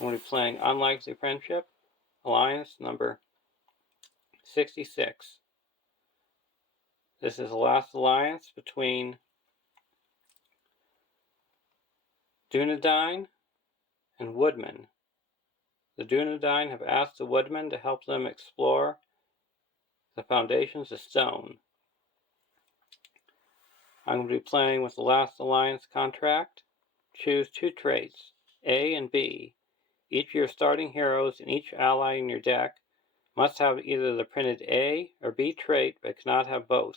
I'm going to be playing Unlikely Friendship, Alliance number 66. This is the last alliance between Dunedain and Woodman. The Dunedain have asked the Woodman to help them explore the foundations of stone. I'm going to be playing with the last alliance contract. Choose 2 traits, A and B. Each of your starting heroes and each ally in your deck must have either the printed A or B trait, but cannot have both.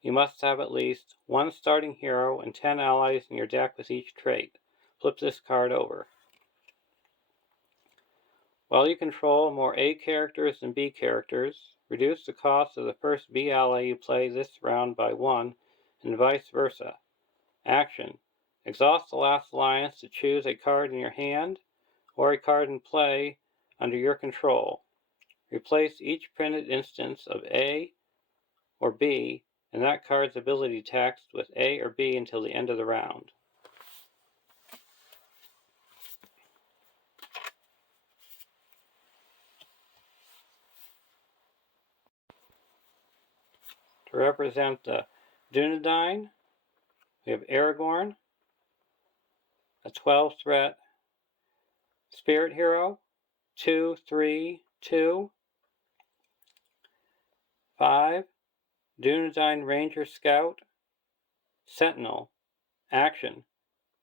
You must have at least 1 starting hero and 10 allies in your deck with each trait. Flip this card over. While you control more A characters than B characters, reduce the cost of the first B ally you play this round by 1, and vice versa. Action. Exhaust the last alliance to choose a card in your hand, or a card in play under your control. Replace each printed instance of A or B and that card's ability text with A or B until the end of the round. To represent the Dunedain, we have Aragorn, a 12 threat spirit hero, 2/3/2. 5. Dunedain Ranger Scout, Sentinel. Action.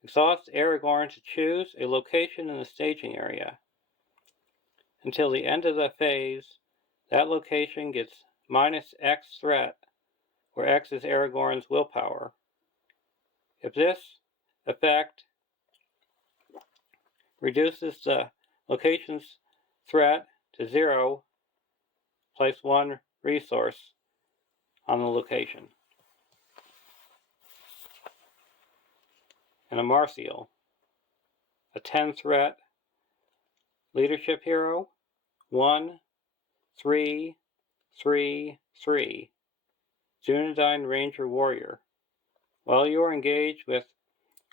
Exhaust Aragorn to choose a location in the staging area. Until the end of the phase, that location gets -X threat, where X is Aragorn's willpower. If this effect reduces the location's threat to 0, place 1 resource on the location. And a Marcial, a 10 threat leadership hero, 1/3/3/3. Dunedain Ranger Warrior. While you are engaged with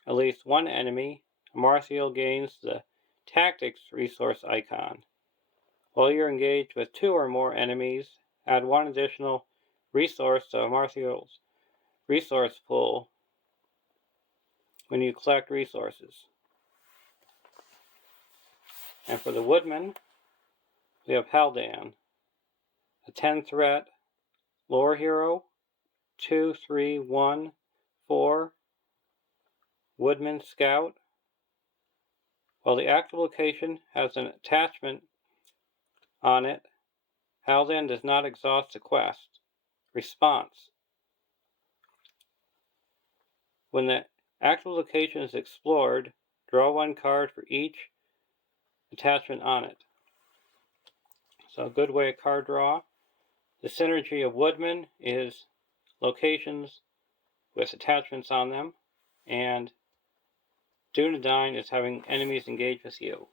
at least 1 enemy, a Marcial gains the Tactics resource icon. While you're engaged with 2 or more enemies, add 1 additional resource to a Marcial's resource pool when you collect resources. And for the Woodman, we have Haldan, a 10 threat lore hero, 2/3/1/4 Woodman Scout. While the active location has an attachment on it, Haldan does not exhaust the quest. Response. When the active location is explored, draw 1 card for each attachment on it. So a good way of card draw. The synergy of Woodman is locations with attachments on them, and Dunedain is having enemies engage with you.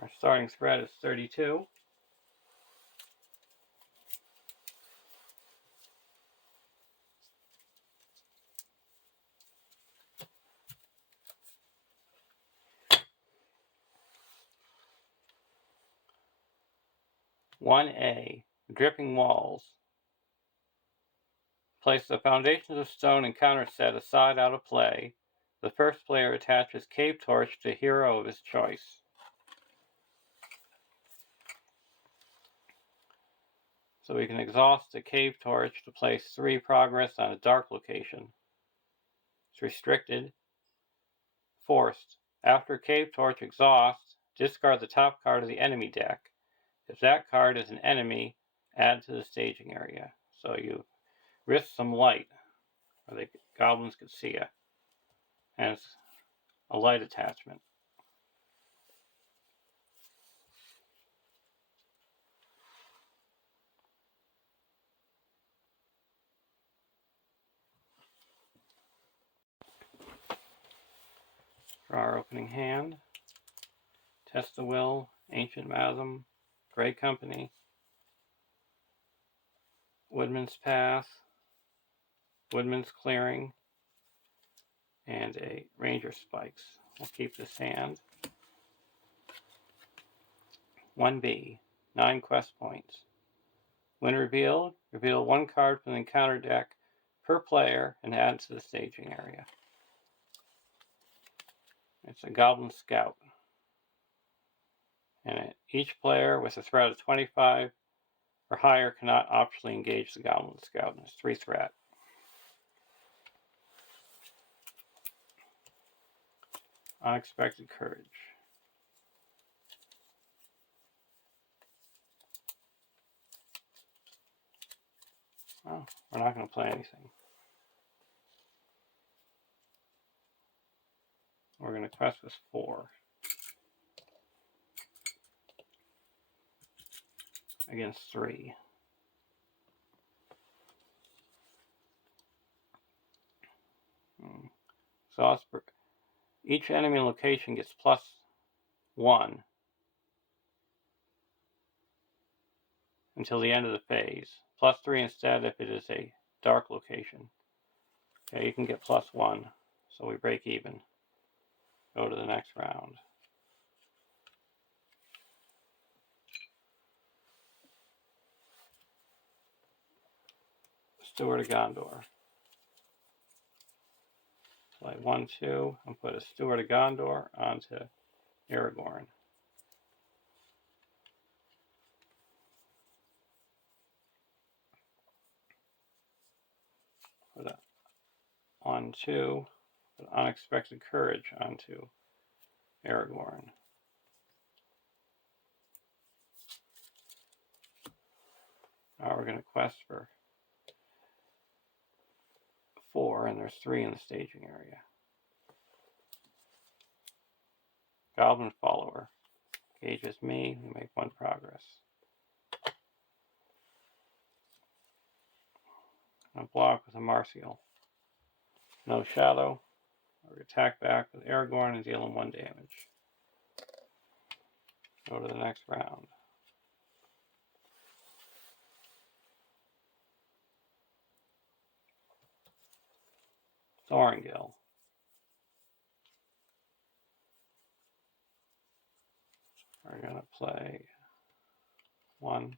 Our starting spread is 32. (1A) Dripping Walls. Place the foundations of stone encounter set aside out of play. The first player attaches Cave Torch to a hero of his choice. So we can exhaust the Cave Torch to place 3 progress on a dark location. It's restricted. Forced. After Cave Torch exhausts, discard the top card of the enemy deck. If that card is an enemy, add to the staging area. So you risk some light, or the goblins could see you. And it's a light attachment. For our opening hand, Test the Will, Ancient Masm, Grey Company, Woodman's Path, Woodman's Clearing, and a Ranger Spikes. We'll keep this hand. 1B, 9 quest points. When revealed, reveal 1 card from the encounter deck per player and add to the staging area. It's a Goblin Scout. And each player with a threat of 25 or higher cannot optionally engage the Goblin Scout, and it's 3 threat. Unexpected Courage. Oh, we're not going to play anything. We're going to quest with 4. Against 3. So each enemy location gets +1 until the end of the phase. +3 instead if it is a dark location. Okay, you can get +1, so we break even. Go to the next round. Steward of Gondor. Play 1, 2, and put a Steward of Gondor onto Aragorn. Put a 1, 2, put Unexpected Courage onto Aragorn. Now we're going to quest for 4, and there's 3 in the staging area. Goblin Follower. Engages me, we make 1 progress. And block with a Martial. No Shadow. We attack back with Aragorn and deal him 1 damage. Go to the next round. Thorngill. We're going to play 1,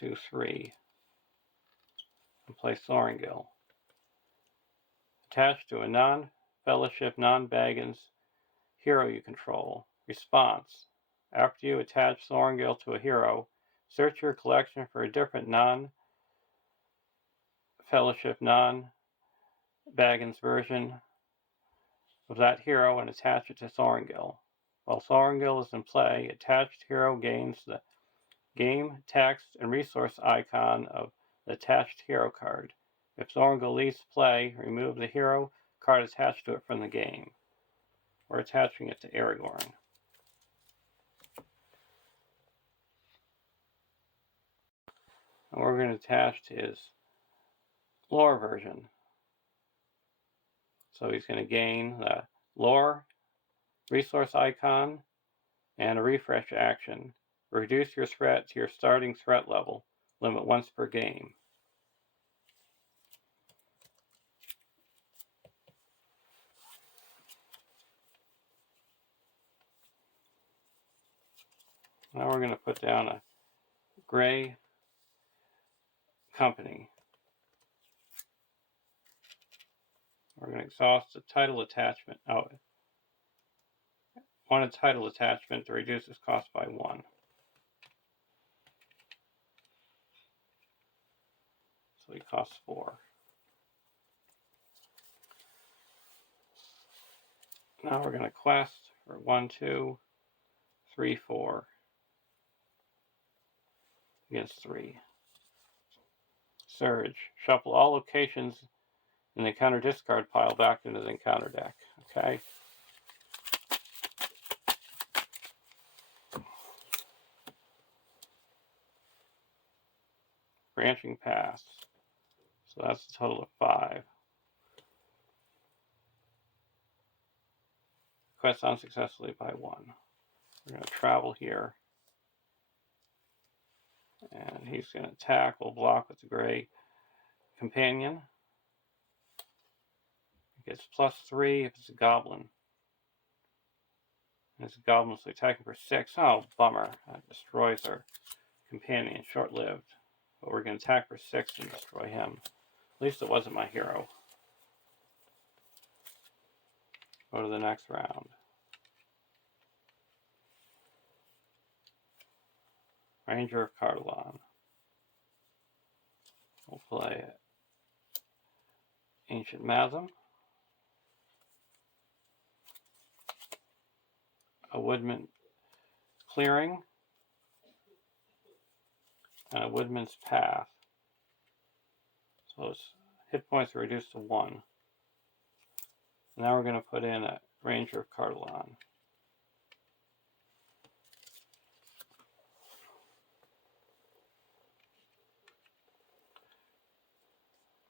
2, 3. And play Thorngill. Attached to a non-Fellowship, non-Baggins hero you control. Response. After you attach Thorngill to a hero, search your collection for a different non-Fellowship, non-Baggins version of that hero and attach it to Thorngill. While Thorngill is in play, attached hero gains the game, text, and resource icon of the attached hero card. If Thorngill leaves play, remove the hero card attached to it from the game. We're attaching it to Aragorn. And we're going to attach to his lore version. So he's going to gain the lore resource icon and a refresh action. Reduce your threat to your starting threat level. Limit once per game. Now we're going to put down a gray company. We're going to exhaust the title attachment. Want a title attachment to reduce its cost by 1. So he costs 4. Now we're going to quest for 1, 2, 3, 4 against 3. Surge. Shuffle all locations in the encounter discard pile back into the encounter deck. Okay. Branching Paths. So that's a total of 5. Quest unsuccessfully by 1. We're going to travel here And he's going to attack. We'll block with the gray companion. He gets +3 if it's a goblin. And it's a goblin, so attacking for 6. Oh, bummer. That destroys our companion. Short-lived. But we're going to attack for 6 and destroy him. At least it wasn't my hero. Go to the next round. Ranger of Cardelon. We'll play Ancient Masm. A Woodman Clearing. And a Woodman's Path. So his hit points are reduced to 1. Now we're going to put in a Ranger of Cardelon.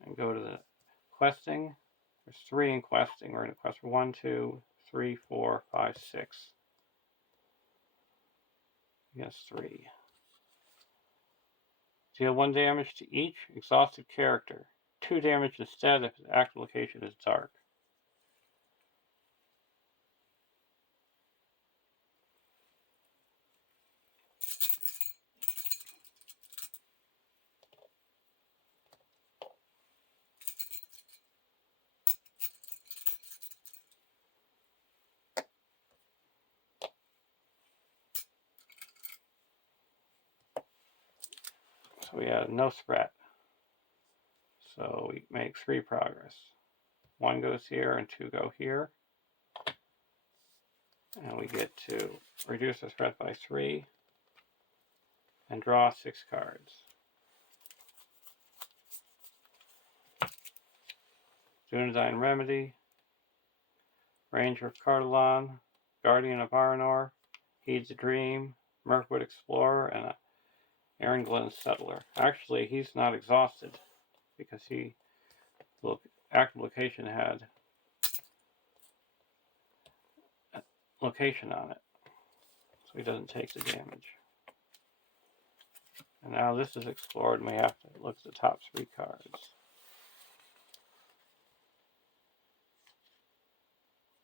And go to the questing. There's 3 in questing. We're going to quest for 1, 2, 3, 4, 5, 6. Against 3. Deal 1 damage to each exhausted character. 2 damage instead if his active location is dark. So we had no threat. So we make 3 progress. 1 goes here and 2 go here. And we get to reduce the threat by 3 and draw 6 cards. Dunedain Remedy, Ranger of Cardelon, Guardian of Arnor, Heeds a Dream, Mirkwood Explorer, and a Aaron Glen Settler. Actually, he's not exhausted because he active location had a location on it, so he doesn't take the damage. And now this is explored, and we have to look at the top 3 cards.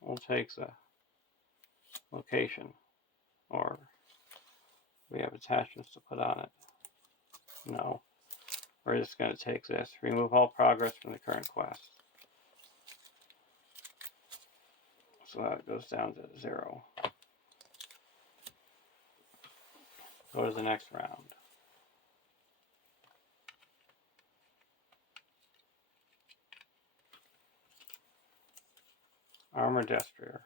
We'll take the location, or we have attachments to put on it. No. We're just going to take this. Remove all progress from the current quest. So that goes down to 0. Go to the next round. Armor Destrier.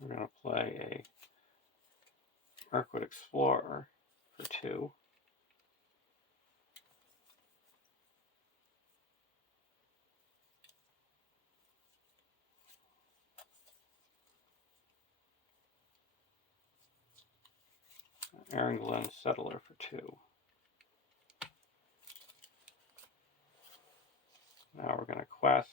We're going to play a Mirkwood Explorer for 2. Aaron Glen Settler for 2. Now we're going to quest.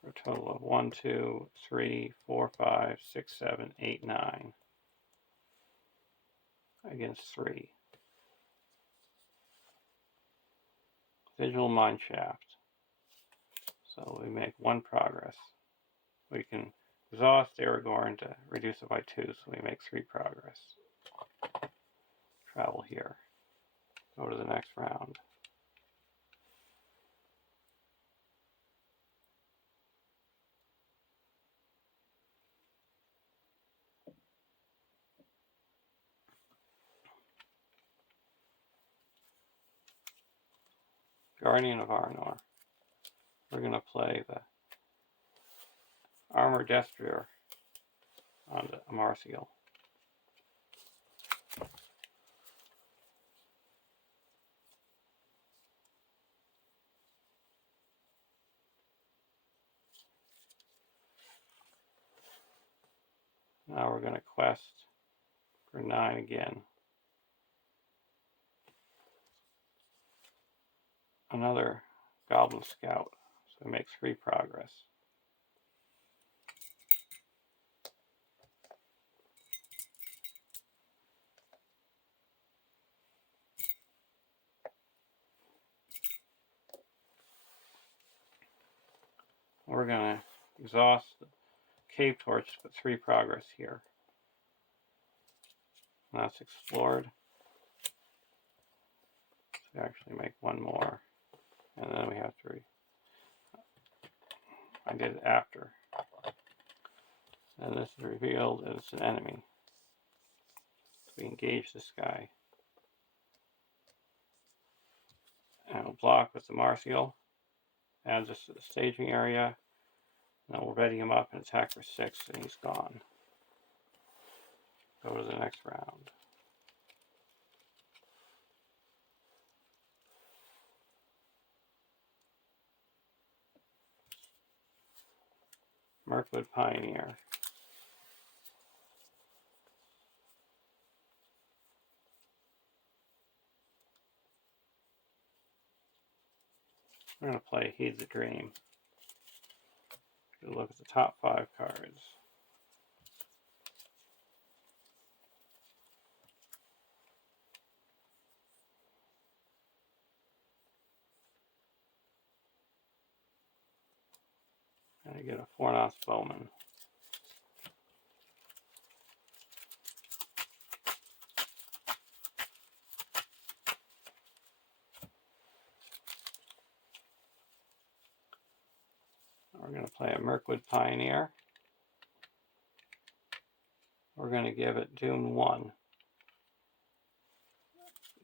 For a total of 1, 2, 3, 4, 5, 6, 7, 8, 9. Against 3. Visual Mineshaft. So we make 1 progress. We can exhaust Aragorn to reduce it by 2, so we make 3 progress. Travel here. Go to the next round. Guardian of Arnor. We're going to play the Armor Destrier onto Amarcial. Now we're going to quest for 9 again. Another Goblin Scout, so we make 3 progress. We're going to exhaust the cave torch to put 3 progress here. And that's explored. So we actually make 1 more. And then we have to I did it after. And this is revealed as an enemy. So we engage this guy. And we'll block with the Martial. Adds us to the staging area. Now we'll ready him up and attack for 6, and he's gone. Go to the next round. Mirkwood Pioneer. We're going to play Heed the Dream. Look at the top 5 cards. And I get a Fornos Bowman. We're going to play a Mirkwood Pioneer. We're going to give it Dune 1.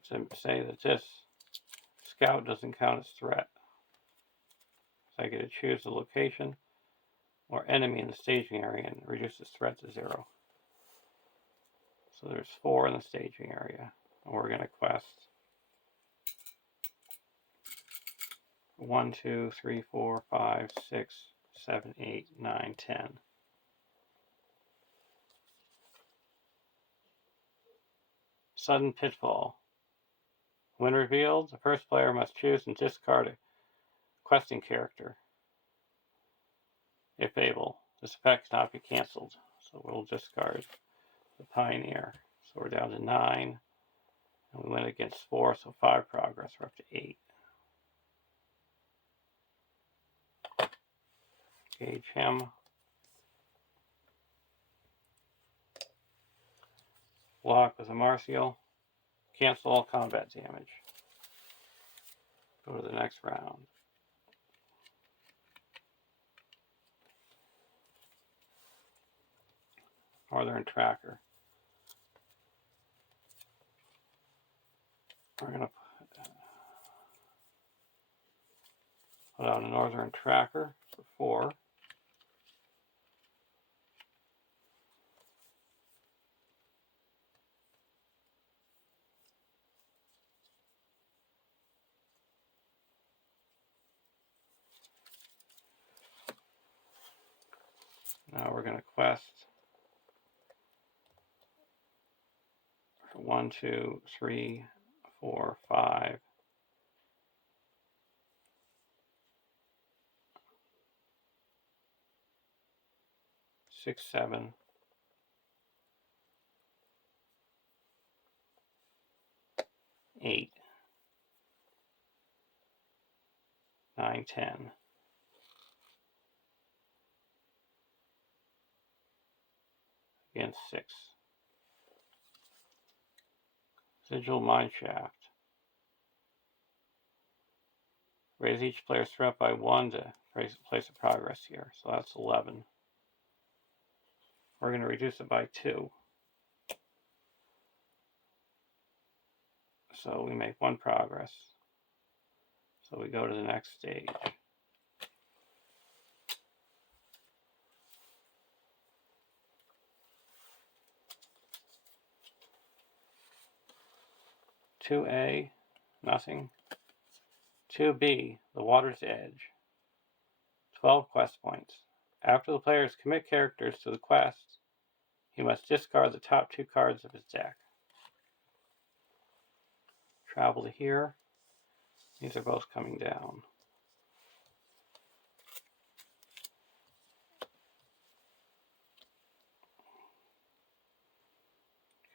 To say that this scout doesn't count as threat. So I get to choose the location or enemy in the staging area and reduce its threat to 0. So there's 4 in the staging area. And we're going to quest 1, 2, 3, 4, 5, 6, 7, 8, 9, 10. Sudden Pitfall. When revealed, the first player must choose and discard a questing character. If able, this effect cannot be cancelled, so we'll discard the Pioneer. So we're down to 9, and we went against 4, so 5 progress. We're up to 8. Engage him. Block with a Martial. Cancel all combat damage. Go to the next round. Northern Tracker. We're going to put out a Northern Tracker for 4. Now we're going to quest for 1, 2, 3, 4, 5. 6, 7. 8. 9, 10. Against 6. Sigil Mineshaft. Raise each player's threat by 1 to place a progress here. So that's 11. We're going to reduce it by 2. So we make 1 progress. So we go to the next stage. "2A, nothing. 2B, the Water's Edge. 12 quest points. After the players commit characters to the quest, he must discard the top 2 cards of his deck. Travel to here. These are both coming down.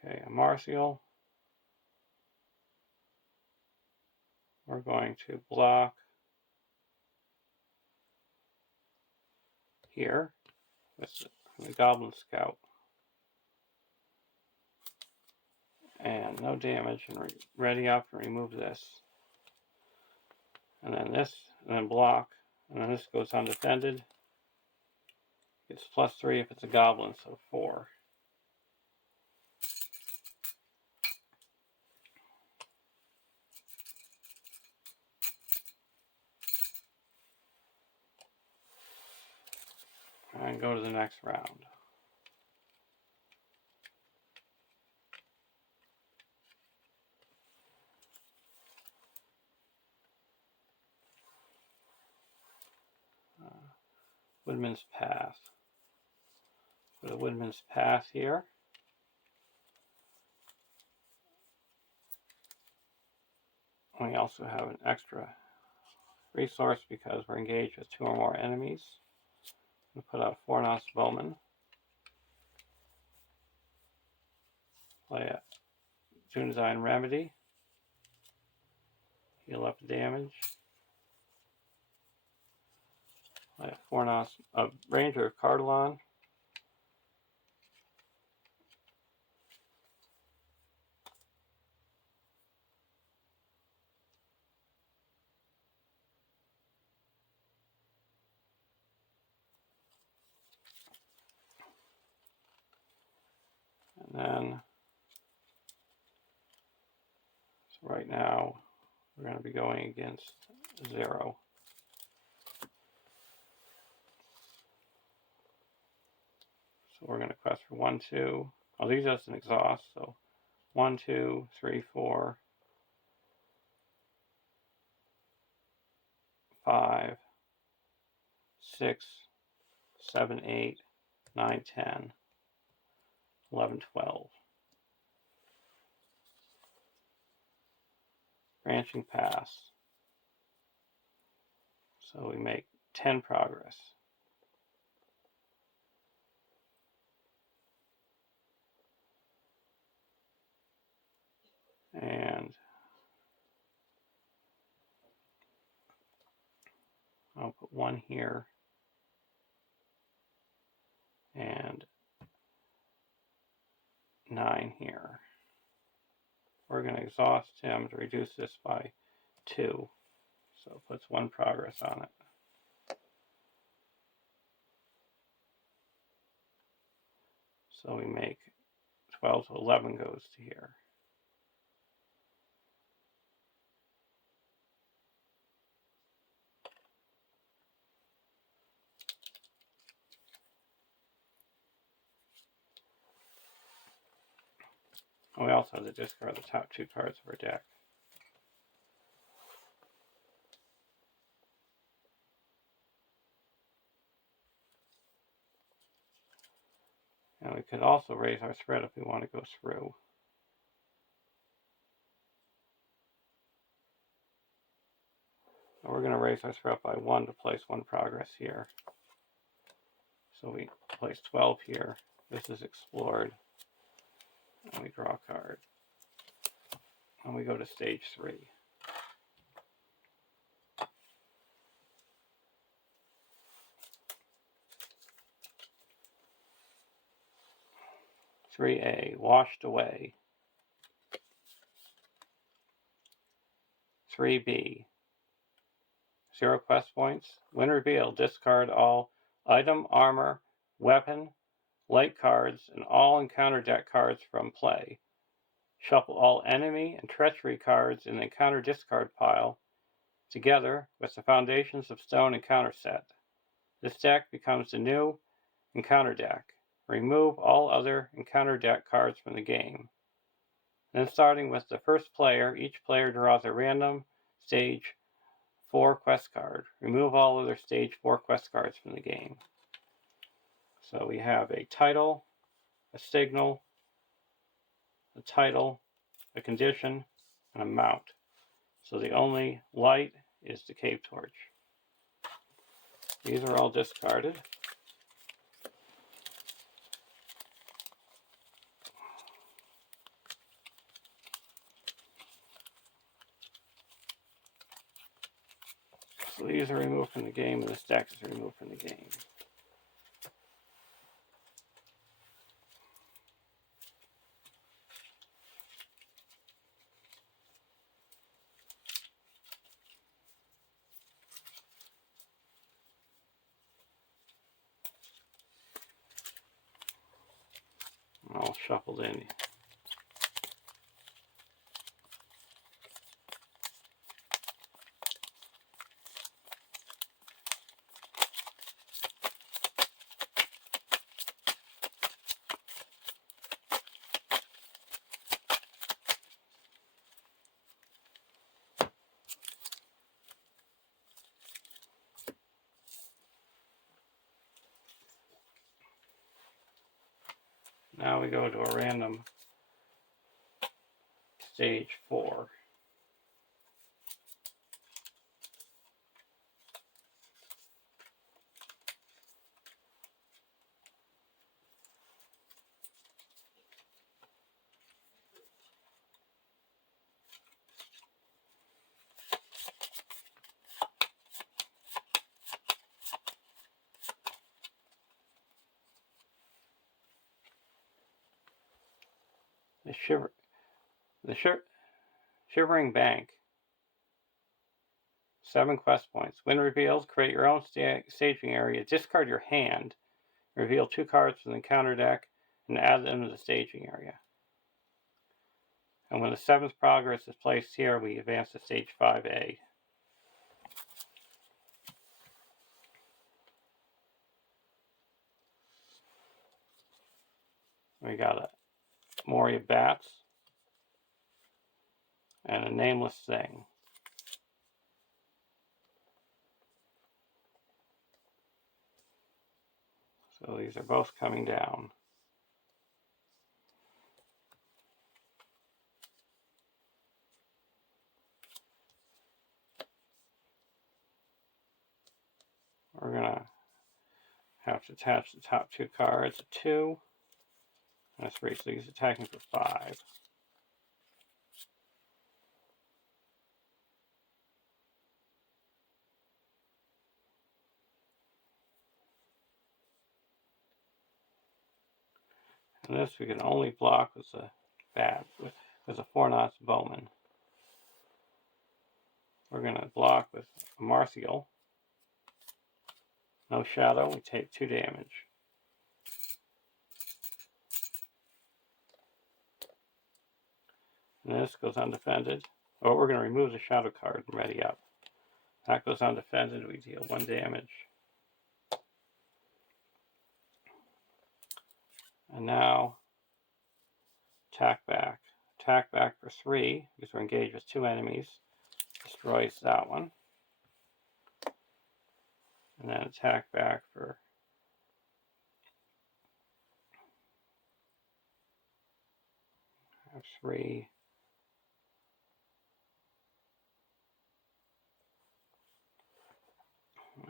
Okay, a Martial. We're going to block here with the Goblin Scout. And no damage, and ready up and remove this. And then this, and then block, and then this goes undefended. It's +3 if it's a goblin, so 4. And go to the next round. Woodman's Path. Put a Woodman's Path here. We also have an extra resource because we're engaged with 2 or more enemies. We put out Fornos Bowman. Play a Dunedain Remedy. Heal up the damage. Play a Fornos, a Ranger of Cardalon. And then, so right now, we're going to be going against 0. So we're going to quest for 1, 2. I'll leave us an exhaust, so 1, 2, 3, 4, 5, 6, 7, 8, 9, 10, 11, 12. Branching Pass. So we make 10 progress. And I'll put 1 here and 9 here. We're going to exhaust him to reduce this by 2. So it puts 1 progress on it. So we make 12 to 11 goes to here. And we also have to discard the top 2 cards of our deck. And we could also raise our spread if we want to go through. And we're going to raise our spread by 1 to place 1 progress here. So we place 12 here. This is explored. And we draw a card. And we go to stage 3. "3A, washed away. 3B, 0 quest points. When revealed, discard all item, armor, weapon, light cards, and all encounter deck cards from play. Shuffle all enemy and treachery cards in the encounter discard pile together with the Foundations of Stone encounter set. This deck becomes the new encounter deck. Remove all other encounter deck cards from the game. Then starting with the first player, each player draws a random stage 4 quest card. Remove all other stage 4 quest cards from the game." So we have a title, a signal, a title, a condition, and a mount. So the only light is the cave torch. These are all discarded. So these are removed from the game, and this deck is removed from the game. All shuffled in. Now we go to a random stage 4. The Shivering Bank. 7 quest points. When revealed, create your own staging area. Discard your hand. Reveal 2 cards from the encounter deck and add them to the staging area. And when the 7th progress is placed here, we advance to stage 5A. We got a Moria Bats and a Nameless Thing. So these are both coming down. We're going to have to attach the top 2 cards, a 2 and a 3, so he's attacking for 5. And this we can only block with a with a 4-notch bowman. We're going to block with a Martial. No shadow, we take 2 damage. And this goes undefended. Oh, we're going to remove the shadow card and ready up. That goes undefended, we deal 1 damage. And now, attack back. Attack back for 3, because we're engaged with 2 enemies. Destroys that one. And then attack back for 3.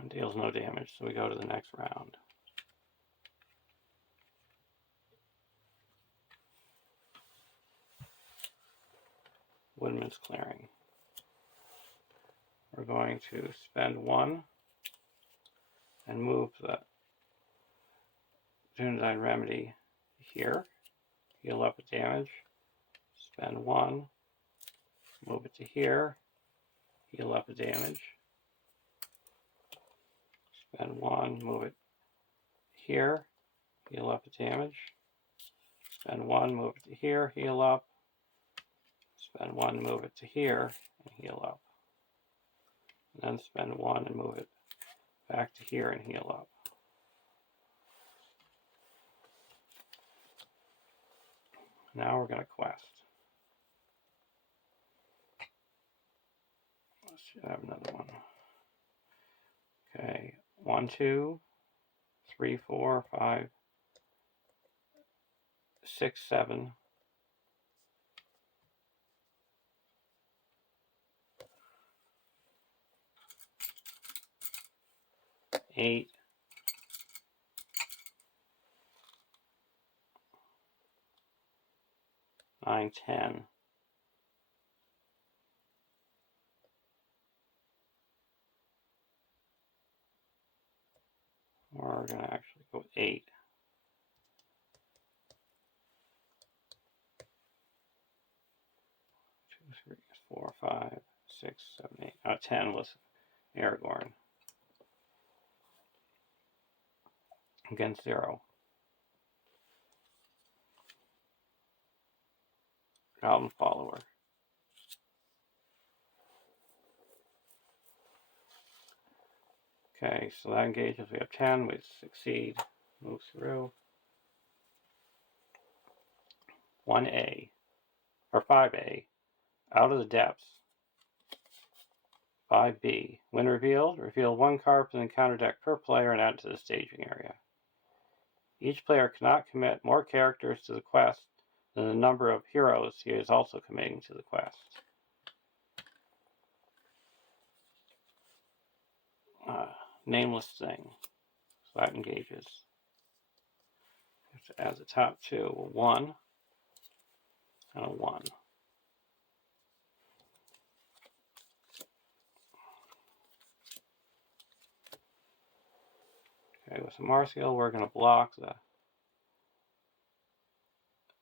And deals no damage, so we go to the next round. Woodman's Clearing. We're going to spend 1 and move the Dunedain Remedy here. Heal up with damage. Spend 1. Move it to here. Heal up with damage. Spend 1. Move it here. Heal up with damage. Spend 1. Move it to here. Heal up. Spend 1. Move it to here and heal up. And then spend 1 and move it back to here and heal up. Now we're going to quest. Let's have another one. Okay, 1, 2, 3, 4, 5, 6, 7. 8. 9, 10. We're going to actually go with 8. 2, 3, 4, 5, 6, 7, 8. 10 was Aragorn. Against 0. Goblin Follower. Okay, so that engages. We have 10. We succeed. Move through. 1A. Or 5A. Out of the Depths. 5B. When revealed, reveal 1 card from the encounter deck per player and add it to the staging area. Each player cannot commit more characters to the quest than the number of heroes he is also committing to the quest. Nameless Thing. So that engages. It adds the top 2, a 1 and a 1. Okay, with the Martial, we're going to block the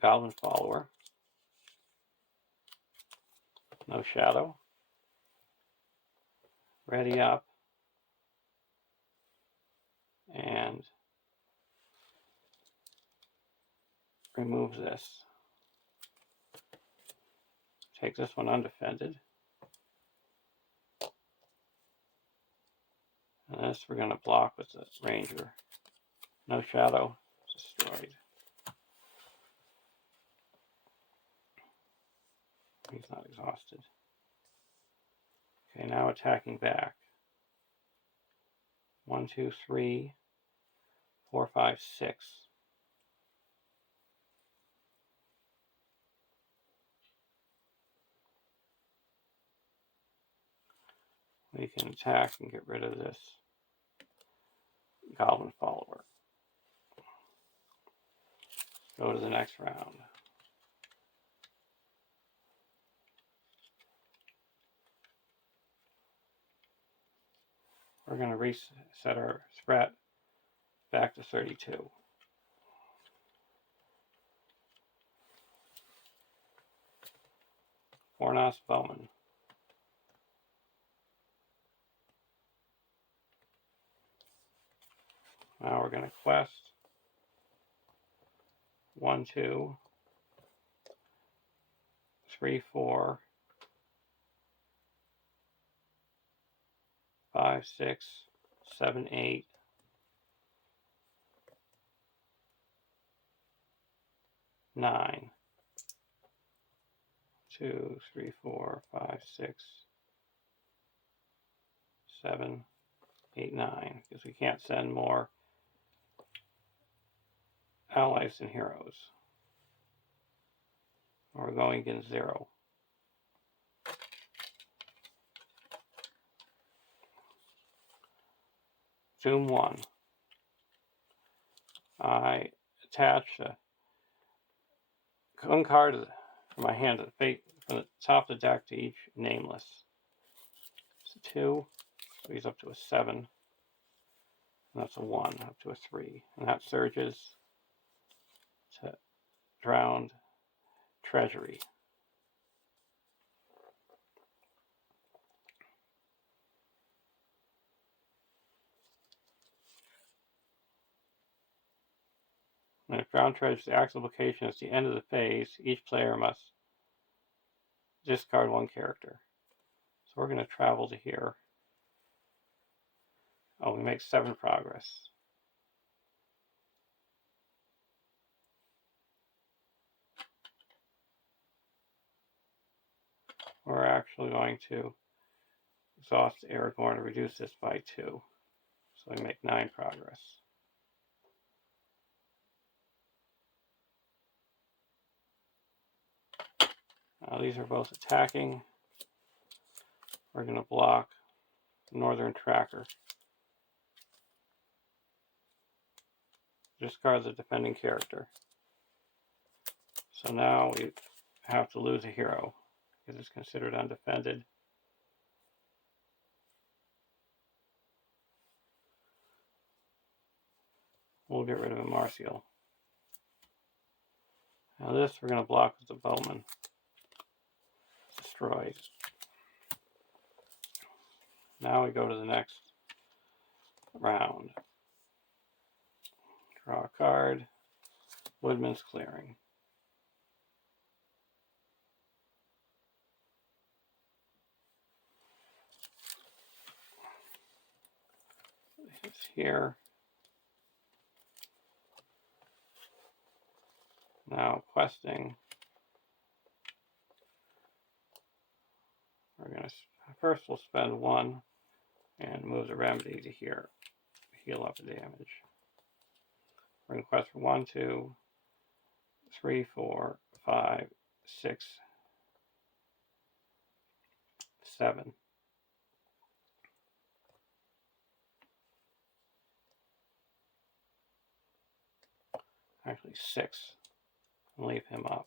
Goblin Follower. No Shadow. Ready up. And remove this. Take this one undefended. And this we're going to block with the Ranger. No Shadow. Destroyed. He's not exhausted. Okay, now attacking back. 1, 2, 3, 4, 5, 6. We can attack and get rid of this Goblin Follower. Go to the next round. We're going to reset our threat back to 32. Fornos Bowman. Now we're going to quest 1, 2, 3, 4, 5, 6, 7, 8, 9. 2, 3, 4, 5, 6, 7, 8, 9. Because we can't send more allies than heroes. We're going against 0. Zoom 1. I attach one card from my hand from the top of the deck to each nameless. It's a 2, so he's up to a 7. And that's a 1, up to a 3. And that surges to Drowned Treasury. And if Drowned Treasury is the active location at the end of the phase, each player must discard 1 character. So we're going to travel to here. Oh, we make 7 progress. We're actually going to exhaust Aragorn and reduce this by 2. So we make 9 progress. Now these are both attacking. We're going to block Northern Tracker. Discard the defending character. So now we have to lose a hero because it's considered undefended. We'll get rid of a Martial. Now this we're going to block with the Bowman. Destroyed. Now we go to the next round. Draw a card. Woodman's Clearing. It's here. Now questing. We're going to first we'll spend 1 and move the remedy to here. Heal up the damage. We're going to quest for 1, 2, 3, 4, 5, 6, 7. Actually 6. And leave him up.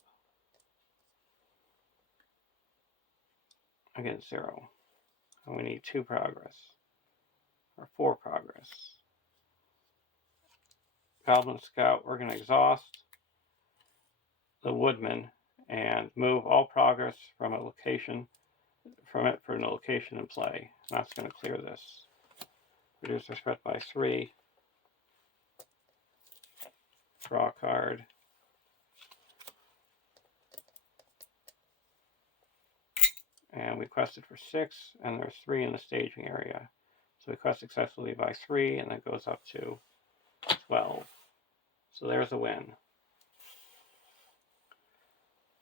I get 0. And we need 2 progress. Or 4 progress. Goblin Scout, we're going to exhaust the Woodman and move all progress from a location from a location in play. And that's going to clear this. Reduce their threat by 3. Draw a card. And we quested for 6, and there's 3 in the staging area. So we quest successfully by 3, and that goes up to 12. So there's a win.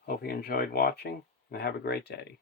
Hope you enjoyed watching, and have a great day.